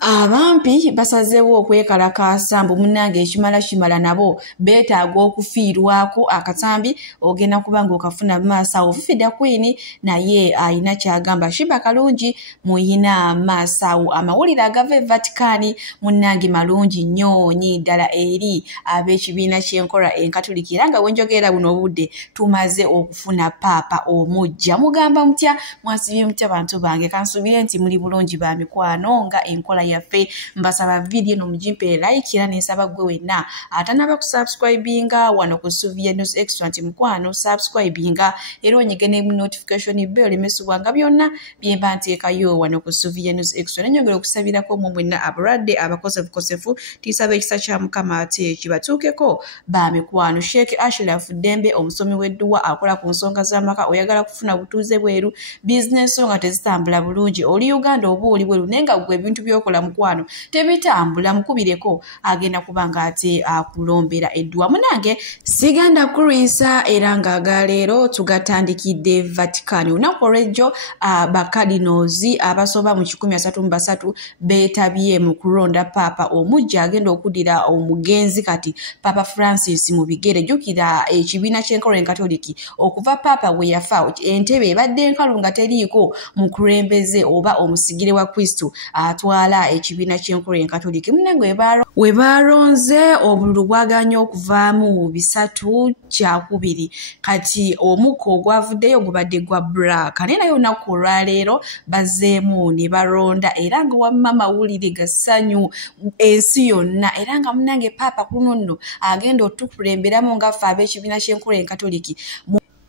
Abampi basazeewo okwekalakaasa mbu munnange ekimala nabo beetaaga okufiirwako akatambi ogenda kuba ng'okafuna maaso awo. Fifi da Queen naye ayina kyagamba. Shiba Kalungi muyina maaso awo. Amawulire agava e Vatican munnange malungi nnyo ddala eri ab'ekibiina ky'enkola enkatoliki era nga wenjogera buno obudde tumaze okufuna paapa omujja. Mugamba mutya mwasibye mutya bantu bange kansubire nti muli bulungi ba mikwano nga enkola yaffe mbasaba video no mujimpe like era nesaba gwe wenna atanaba kusubscribinga wano ku Suvia News Extra nti mukwano subscribinga era onyige ne notification bell emesubwanga byonna byemba nteekayo wano ku Suvia News Extra. Nenyongera okusabirako mu mwenna abaradde abakosefu tisaba ekisa kya mukama ate kibatuukeko ba mikwano. Sheikh Ashraf Dembe omusomi w'edduwa akola ku nsonga z'amaka oyagala kufuna butuuze bweru business nga tezitambula bulungi oli Uganda oba oli bweru nenga gwe ebintu byokola mukwano tebitambula mukubireko agenda kubanga ate akulombera edduwa. Munange siganda kurisa era nga agaleero tugatandikidde Vatican olunaku olw'ejjo bakadinoozi abasoba mu 133 beetabye mu kulonda paapa omujja agenda okuddira omugenzi kati Papa Francis mu bigere. Jjukira ekibiina ky'enkola enkatoliki okuva paapa bwe yafa entebe ebadde nkalu nga teriiko mukulembeze oba omusigire wa Kristo atwala ekibiina ky'enkola enkatoliki. Munnange we baronze obululu bwaganya okuvaamu 3-2 kati omukka ogwavuddeyo gubadde gwa black naye naye olunaku olwaleero bazzeemu ne balonda era nga wamma mawulire gassanyu ensi yonna era nga munnange paapa kuno nno agenda otukulemberamu nga ffe ab'ekibiina ky'enkola enkatoliki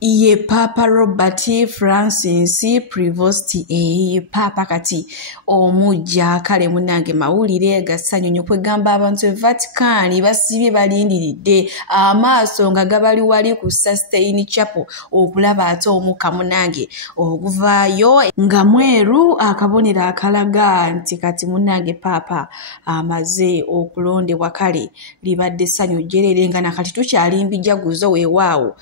ye Papa Robert Francis Prevost Papa kati omujja kale munnange mawulire gassanyu nnyo kwegamba abantu e Vatican basibye balindiridde amaaso nga gabali wali ku Sistine Chapel okulaba ate omukka munnange oguvaayo nga mweru akabonero akalaga nti kati munnange Papa amaze okulondebwa kale libadde ssanyu jjerere nga nakati tukyali jaguzo weewaawo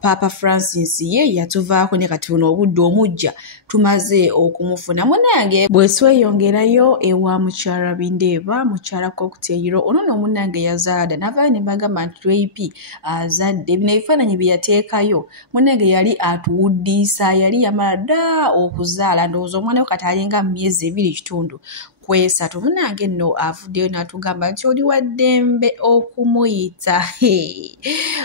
Papa Francis ye yatuvaako ne kati buno obudde omujja tumaze okumufuna. Munnange bwesweyongerayo ewa mukyala Bindeeba mukyala Cocktail ono munnange yazaada navaayo ne bagamba nti JP azadde bino ebifaananyi bye yateekayo munnange yali atuwuddisa yali yamala dda okuzaala ndowooza omwana we kati alinga mu myezi 2.5 kwesatu. Munnange nno avuddeyo n'atugamba nti oli waddembe okumuyita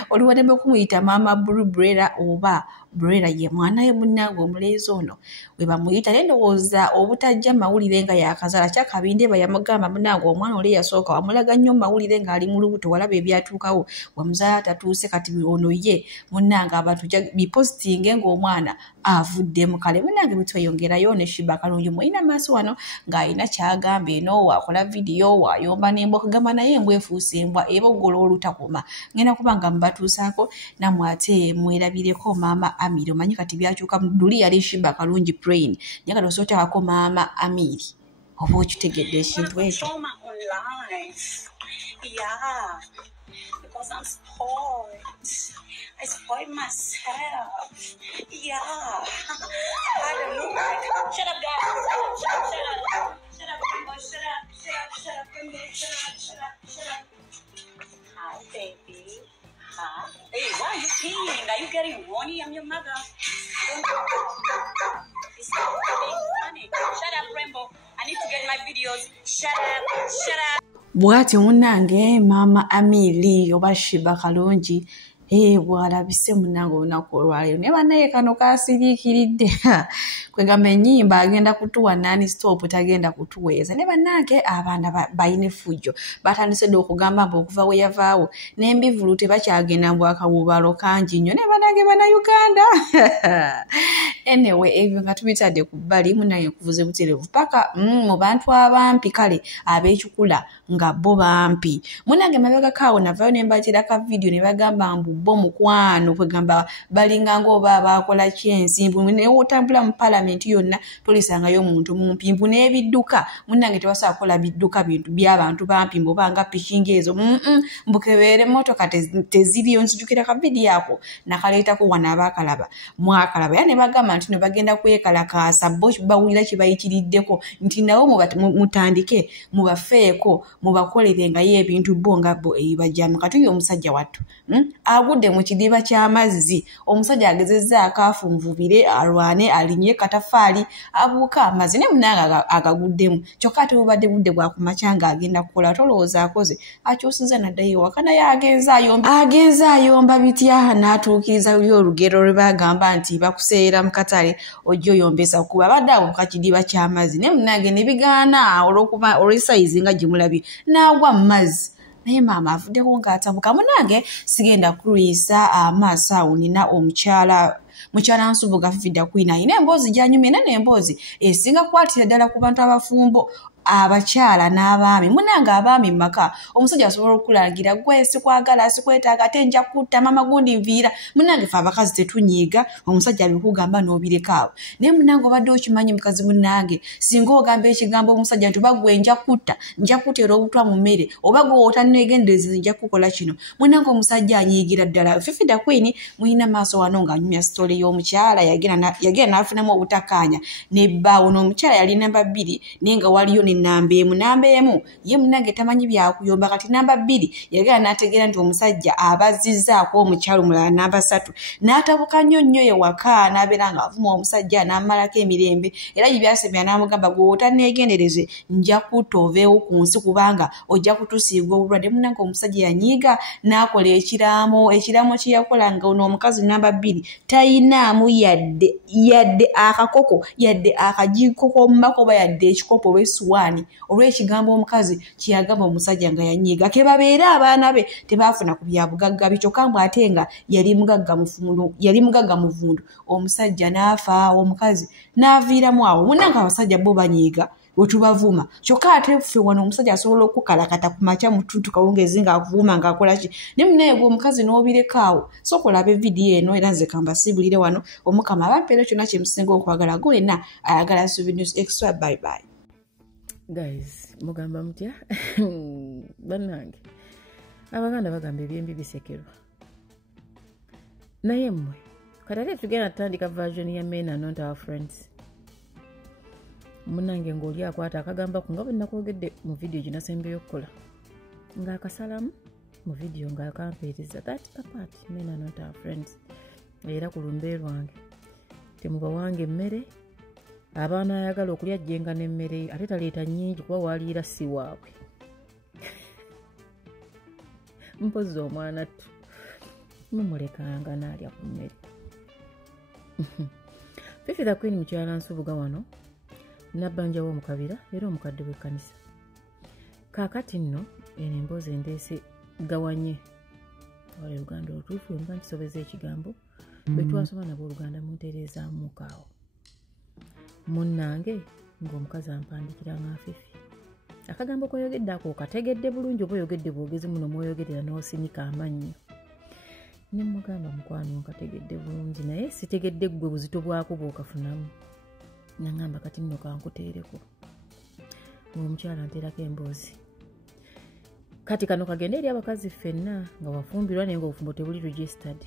oli waddembe okumuyita maama Brera oba Brera ye mwana ye munnange omuleezi ono we bamuyita naye ndowooza obutajja mawulire nga yakazaala kyaka Bindeeba yamugamba munnange omwana oli yasooka wamulaga nnyo mawulire ng'ali mu lubuto walaba ebyatuukawo wamuzaala tatuuse kati ono ye munnange abantu bipositinge ng'omwana avuddemu kale. Munnange bwetweyongerayo ne Shiba Kalungi mulina maaso wano ng'alina kyagamba eno wakola vidiyo wayomba n'embwa kagamba naye embwa efuuse embwa eboggolo olutakoma ngenda kubanga mubatuusaako nammwe ate mwerabireko maama Amiri omanyi kati byakyuka duli yali Shiba Kalungi plain naye kati osootaako maama Amiri oba okitegedde ekintu ekyo. I spoiled myself. Yeah. I don't look like. Shut up, guys. Shut up. Shut up, Bimbo. Shut up, Bimbo. Shut up. Hi, baby. Hi. Hey, why are you peeing? Are you getting horny? I'm your mother. It's funny. Shut up, Rainbow. I need to get my videos. Shut up. Bw'atyo munnange maama Amiri oba Shiba Kalungi bw'alabise munnange olunaku olwaleero naye bannaye kano kaasiriikiridde kwegamba ennyimba agenda kutuwa nani stop tagenda kutuweeza ne bannange abaana bayina effujjo batandise dde okugamba mbu okuva we yavaawo n'embivulu tebakyagenda mu akawubaalo kangi nnyo ne bannange bannayuganda anyway ebyo nga tubitadde ku bbali munnange kuvuze butereevu paka mu bantu abampi kale ab'ekikula nga bo bampi munnange mabegakaawo navaayo ne mbatira ka vidiyo ne bagamba mbu bo mukwano kwegamba balinga ng'oba abakola kyensimbu ne wotambula mu palamenti yonna tolisangayo omuntu mumpi mbu n'ebidduka munnange tebasobola kukola bidduka bintu by'abantu bampi mbu banga pishingi ezo mbukebeere emmotoka teziriyo nzijukira ka vidiyo ako nakaleetako wano abaakalaba mwakalaba era ne bagamba bagamba nti no bagenda kwekalakaasa bo bawulira kibayitiriddeko nti nawo mutandike mubafeeko mubakolerengayo ebintu bo nga bo ebibajamu katuyo omusajja wattu agudde mu kidiba ky'amazzi omusajja agezezzaako afunvubire alwane alinye katafaali abuuka amazzi ne munanga agaguddemu kyokka ate bubadde budde bwa kumakya ng'agenda kukola tolowooza akoze akyusiza naddayo ewaka naye agenza ayomba bitya n'atuukiriza olugero lwe bagamba nti bakuseera mu katale ojja oyombesa kuba badde awo ku kidiba ky'amazzi naye munange ne bigaana olw'esayizi nga gye mulabye n'agwa mu mazzi naye maama avuddeko ng'atabuka munange sigenda kulwisa amaaso awo nina mukyala Nsubuga Fifida Queen ayina emboozi gy'anyumye era n'emboozi esinga kukwatira ddala ku bantu abafumbo abakyala n'abaami munange abaami maka omusajja asobola okulangira gwe sikwagala sikwetaaga ate nja kutta mama gundi nviira munange fe abakazi tetunyiiga omusajja abikugamba n'obirekaawo naye munange obadde okimanyi mukazi munange singa ogamba ekigambo omusajja nti oba gwe nja kuteera obutwa mu mmere oba gwe otanneegendereza nja kukola kino munange omusajja anyiigira ddala Fifida Queen muyina maaso wano ng'anyumya sitole y'omukyala yagenda n'afunamu obutakkaanya nebbaawo n'omukyala yali namba 2 naye nga waliyo namba emu ye munange tamanyi byakuyomba kati namba 2 yagala n'ategeera nti omusajja abazizzaako omukyalo mulala namba 3 n'atabuka nnyo ewaka n'abeera ng'avuma omusajja n'amalako emirembe era byasebya n'amugamba gwe otanneegendereze nja kutta oveewo ku nsi kubanga ojja kutusiiga obulwadde munange omusajja yanyiiga n'akola ekiraamo kye yakola nga ono omukazi namba 2 tayinaamu yadde akakoko yadde akajiko k'omumako oba yadde ekikopo olw'essuwaani olw'ekigambo omukazi kyeyagamba omusajja nga yanyiiga ke babeere abaana be tebaafuna ku bya bugagga bikyokka mbw ate nga yali mugagga muvundu omusajja n'afa omukazi n'aviiramu awo munange abasajja bo banyiiga wetubavuma kyokka ate ffe wano omusajja asobola okukalakata ku makya mutuntu kawungezi ng'akuvuma ng'akola ki ne munaye gwe omukazi n'obirekaawo sokola abe vidiyo eno era nze kambasiibulire wano omukama abampeera kyonna kyemusinga okwagala gwe wenna ayagala Subi News Extra. Bye bye guys mugamba mutya bannange abaganda bagamba ebyembi bisekerwa naye mmwe kati ate tugenda tutandika version ya Men Are Not Our Friends munange ng'oli akwata akagambaku nga bwe nakwogedde mu vidiyo gye nasembeyo okukola ng'akasalamu mu vidiyo ng'akampeereza that part Men Are Not Our Friends era ku lumbe lwange temuba wange emmere abaana ayagala okulya jjenga n'emmere ate taleeta nnyingi kuba waliira si waabwe mpozi omwana ttu mumulekanga n'alya ku mmere Fifida Queen mukyala Nsubuga wano nabbanja w'omukabira era omukadde w'ekkanisa kaakati nno eno emboozi endeese gawanye wale Luganda olutuufu mba nkisobeza ekigambo bwe twasoma nabo Oluganda muntereezaamuukaawo munnange ng'omukazi ampandikira nga Fifi akagambo koyogedde ako kategedde bulungi oba oyogedde bwogezi muno mwoyogerera n'osinika amannyo ne mugamba mukwano nkategedde bulungi naye sitegedde ggwe buzito bwako bw'okafunamu nangamba kati nno kankuteereko ng'omukyala nteerako emboozi kati kano kagende eri abakazi ffenna nga wafumbirwa naye ng'obufumbo tebuli registered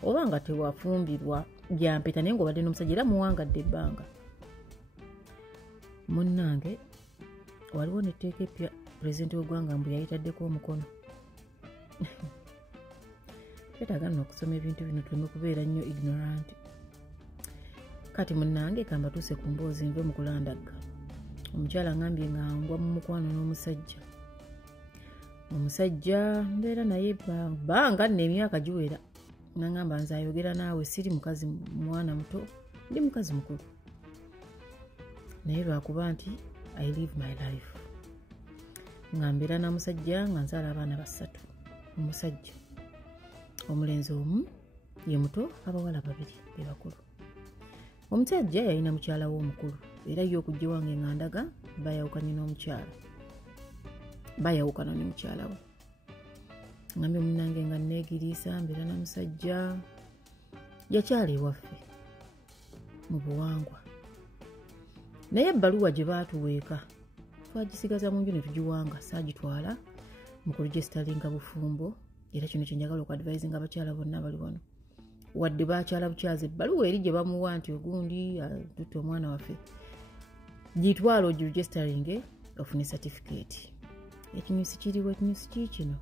oba nga tewafumbirwa byampeta naye ng'obadde n'omusajja era muwangadde ebbanga munnange waliwo netteeka eppya pulezidenti w'eggwanga mbu yayitaddeko omukono twetaaga nno okusoma ebintu bino tuleme kubeera nnyo ignorant kati munnange kambatuuse ku mboozi nve mu kulandagga omukyala ngambye nga ngwa mu mukwano n'omusajja omusajja mbeera naye banga nno emyaka giwera nangamba nze ayogera naawe siri mukazi mwana muto ndi mukazi mukulu naye lwakuba nti I live my life nga mbeera na musajja nga nzaala abaana 3 omusajja omulenzi omu ye muto abawala 2 be bakulu omusajja yalina mukyala we omukulu era ye okujja wange nga ndaga bayawukanye n'omukyala bayawukana ne mukyala we ngambe munnange nga neegiriisa mbeera na musajja yakyala ewaffe mu buwangwa naye ebbaluwa gye baatuweeka twagisigaza mu nju ne tugiwanga saagitwala mu kuregisteringa bufumbo era kino kye njagala okuadvisinga abakyala bonna bali wano wadde bakyala bukyazi ebbaluwa eri gye bamuwa nti ogundi tutte omwana waffe gitwala ogiregistering ofune certificate. Ekinyusi kiriwo, ekinyusi kikino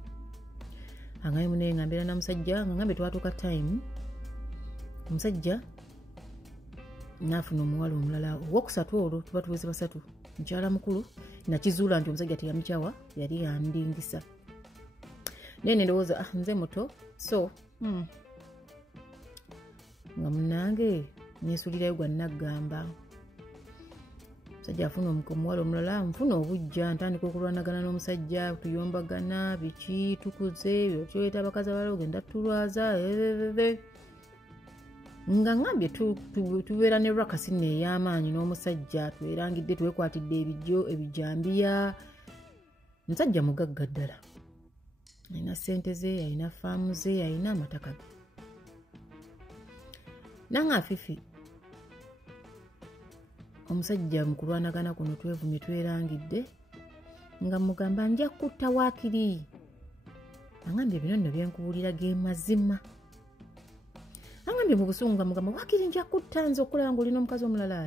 angaye munaye nga mbeera na musajja nga ngambe twatuuka time omusajja naafuna omuwala omulala owokusatu olwo tuba tuweze basatu mukyala mukulu nakizuula nti omusajja teyamukyawa yali yandingisa nene ndowooza nze muto so nga munange neesuulirayo gwa naggamba omusajja afuna omuwala omulala nfuna obujja ntandika okulwanagana n'omusajja tuyombagana biki tukuze kyoyita abakazi abalala ogenda tulwaza nga ngambye tubeera ne rakasi ey'amaanyi n'omusajja twerangidde twekwatidde ebijambiya omusajja mugagga ddala alina ssente ze alina faamu ze alina amataka ge nanga afifi omusajja mu kulwanagana kuno twevumye twerangidde nga mugamba nja kutta waakiri angambye bino nno byenkubuulira ge mazima angambye mu busungu nga mugamba waakiri nja kutta nze okulaba nga olina omukazi omulala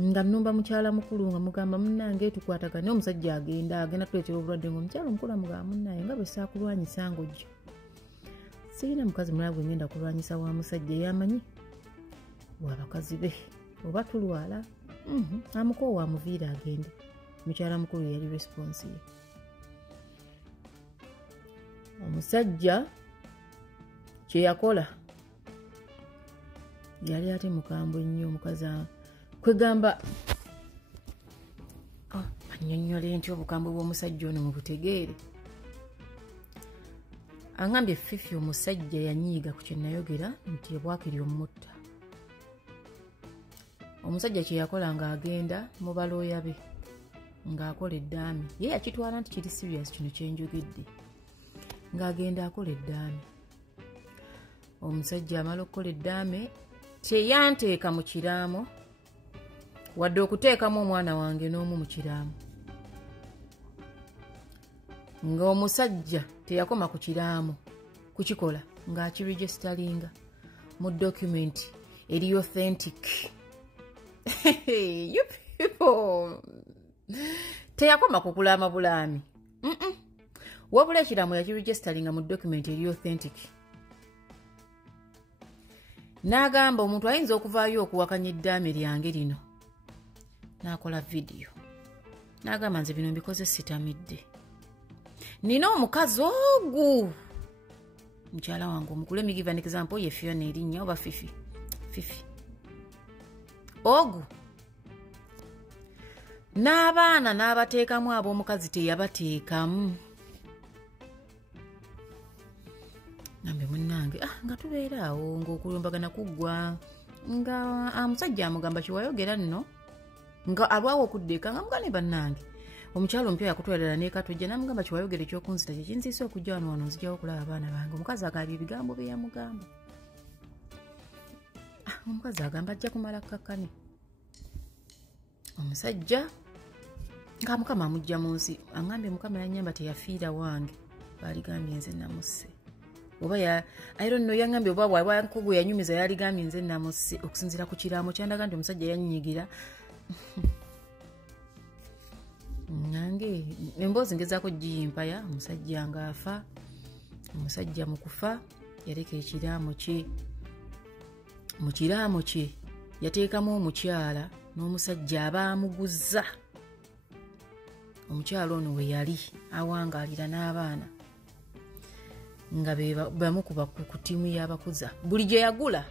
nga nnumba mukyala mukulu nga mugamba munnange tukwatagane omusajja agenda tuletera obulwadde nga omukyala omukulu amugamba munnaye nga bwe saakulwanyisa ng'ojja sirina mukazi mulala gwe ngenda kulwanyisa wa musajja eyamanyi wabakazi be oba tulwala amukoowa amuviire agende mukyala mukulu yali response ye omusajja kye yakola yali ate mukambwe nnyo omukazi kwegamba annyonnyole nti obukambwe bw'omusajja ono mu butegeere angambye Fifi omusajja yanyiiga ku kye nayogera nti Bwakiri omutta omusajja kye yakola ng'agenda mu balooya be ng'akola eddaami ye yakitwala nti kiri serious kino kye njogedde ng'agenda akola eddaami omusajja amala okukola eddaame teyanteeka mu kiraamo wadde okuteekamu omwana wange n'omu mu kiraamo ng'omusajja teyakoma ku kiraamo kukikola ng'akiregisteringa mu document eri authentic. You people teyakoma kukulama bulaami wabula ekiraamo yakiregisteringa mu document eri authentic. N'agamba omuntu ayinza okuvaayo okuwakanya eddaame lyange lino n'akola vidiyo n'agamba nze bino mbikoze sitamidde nina omukazi ogu mukyala wange omukulu emigiva an example ye Fiona erinnya oba Fifi ogu n'abaana n'abateekamu ab'omukazi teyabateekamu nambe munnange nga tubeera awo ng'okulumbagana kuggwa nga omusajja amugamba kiwayogera nno nga alwawo okuddeeka nga mugane bannange omukyalo ompya yakutwalira n'ekatujja namugamba kiwayogera ekyokunzita kyekinziisa okujja wano nzijjawo okulaba abaana bange omukazi agambye ebigambo bye yamugamba omukazi agamba ajja kumala kakkane omusajja nga mukama amujja mu nsi angambye mukama yanyamba teyafiira wange baaligambye nze namusse oba I don't know yangambye oba bwabankugu yanyumiza yaligambye nze namusse okusinziira ku kiraamo kyandaga nti omusajja yannyigira nange emboozi ngezaako giyimpaya omusajja ng'afa omusajja mu kufa yaleka ekiraamo kye mu kiraamo kye yateekamu omukyala n'omusajja abaamuguza omukyala ono we yali awangaalira n'abaana nga bamukuba ku ttiimu y'abakuza buli gye yagula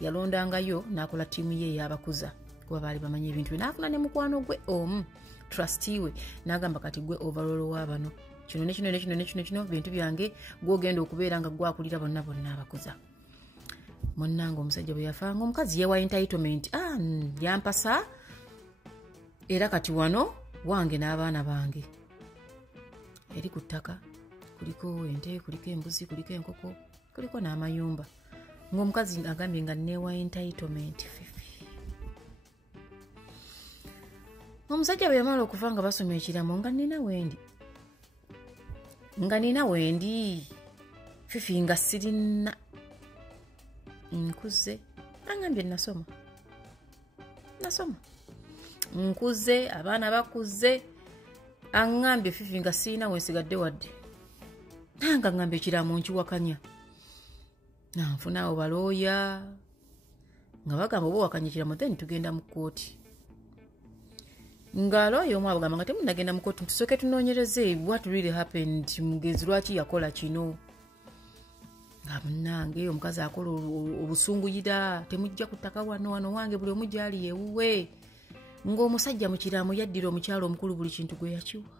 yalondangayo n'akola ttiimu ye ey'abakuza kuba baali bamanya ebintu bye n'afuna ne mukwano gwe omu trustee we n'agamba kati gwe overall w'abano kino ne kino ne kino ne kino kino bintu byange gw'ogenda okubeera nga gwakulira bonna abakuza munnange omusajja bwe yafanga omukazi yewa entitlement yampasa era kati wano wange n'abaana bange eri ku ttaka kuliko ente kuliko embuzi kuliko enkoko kuliko n'amayumba ng'omukazi agambye nga newa entitlement omusajja bwe yamala okuva nga basoma ekiramo nga nina wendi Fifi nga sirina nkuze angambye nasoma nkuze abaana bakuze angambye Fifi nga siina wensigadde wadde nanga ngambye ekiraamo nkiwakanya nanfunaawo balooya nga bagamba oba wakanya ekiraamo then tugenda mu kkooti nga looya omu abagamba nga temunagenda mu kkooti tusooke tunoonyereze what really happened mugenzi lwaki yakola kino nga munnange omukazi akola obusunguyira temujja ku ttaka wano wange buli omu gyali ewuwe ng'omusajja mu kiraamo yaddira omukyalo omukulu buli kintu gwe yakiwa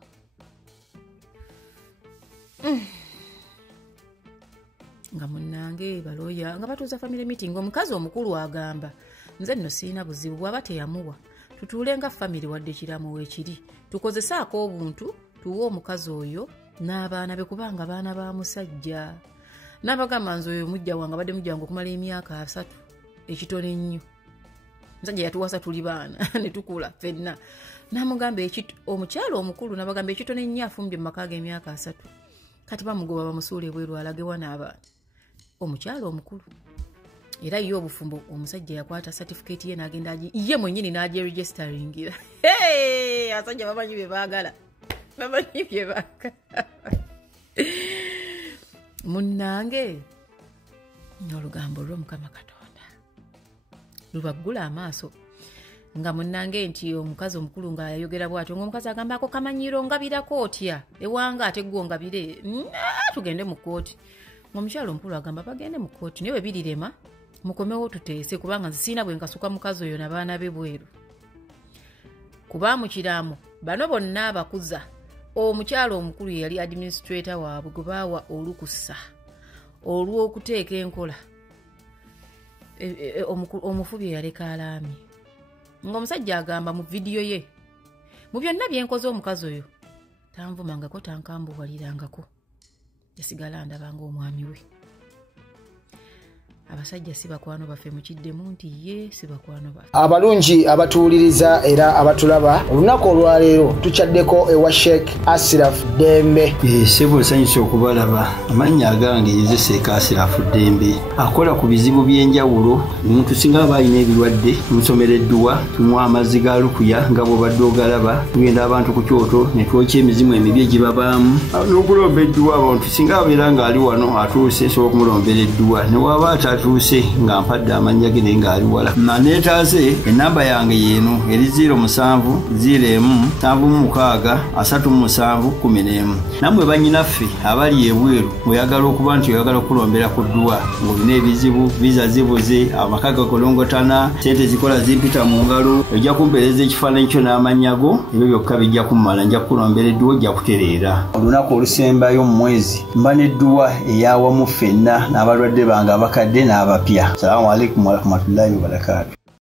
nga munnange balooya nga batuuza family meeting omukazi omukulu agamba nze nno siina buzibu bw'aba teyamuwa tutuule nga family wadde ekiraamo weekiri tukozesaako obuntu tuwe omukazi oyo n'abaana be kubanga baana ba musajja n'abagamba nze oyo mujja wange abadde mujja wange okumala emyaka 3 ekitone ennyo musajja yatuwasa tuli baana ne tukula ffenna n'amugamba omukyalo omukulu n'abagamba ekitone ennyo afumbye mu maka g'emyaka 3 kati bamugoba bamusuule bweru alagewa n'abaana omukyalo omukulu era ye obufumbo omusajja yakwata certificate ye n'agenda ye mwennyini n'agyeregisteringira abasajja bamanyi bye baagala munnange n'olugambo lw'omukama katonda lubaggula amaaso nga munnange nti omukazi omukulu nga yayogera bw'atyo ng'omukazi agamba ako kamanyiiro ngabirako otya ewanga ate gwe ongabire tugende mu kkooti ng'omukyalo omukulu agamba bagende mu kkooti naye bwe birirema mukomewo tuteese kubanga nze siina bwe nkasuka mukazi oyo n'abaana be bweru kuba mu kiraamo bano bonna abakuza omukyalo omukulu yali administrator waabwe gwe baawa olukusa olw'okuteeka enkola omufubi yaleka alaamye ng'omusajja agamba mu vidiyo ye mu byonna byenkoze omukazi oyo tanvumangako tankambuwalirangako yasigala ndabanga omwami we abasajja si bakwano baffe mukiddemu nti ye si bakwano baffe abalungi abatuwuliriza era abatulaba olunaku olwaleero tukyaddeko ewa Sheikh Ashraf Dembe sebo nsanyusa okubalaba amannya agange yezeseeka Ashraf Dembe akola ku bizibu by'enjawulo omuntu singa aba alina ebirwadde tumusomereddwa tumuwa amazzi ga lukuya nga bw'obadde ogalaba tugenda abantu ku kyoto ne twokya emizimu emibi egibabaamu n'okulomba edduwa abantu singa abeera ng'ali wano atuuse sobola okumulombera edduwa ne waba atuuse nga mpadde amannya ge naye ng'ali wala neetaase ennamba yange yeeno eri 0707763711 nammwe bannyinaffe abali ebweru oyagala okuba nti oyagala okulombera ku dduwa ng'olina ebizibu viza zibuze amaka gakolongotana sente zikola zimpita mu ngalo ojja kumpeereza ekifaananyi kyo n'amannya go ebyo byokka bijja kummala nja kukulombera edduwa ojja kutereera olunaku olusembayo mu mwezi mba n'edduwa eyawamu ffenna n'abalwadde bange abakadde n'abapya. Assalamu alaikum warahmatullahi wabarakatuh.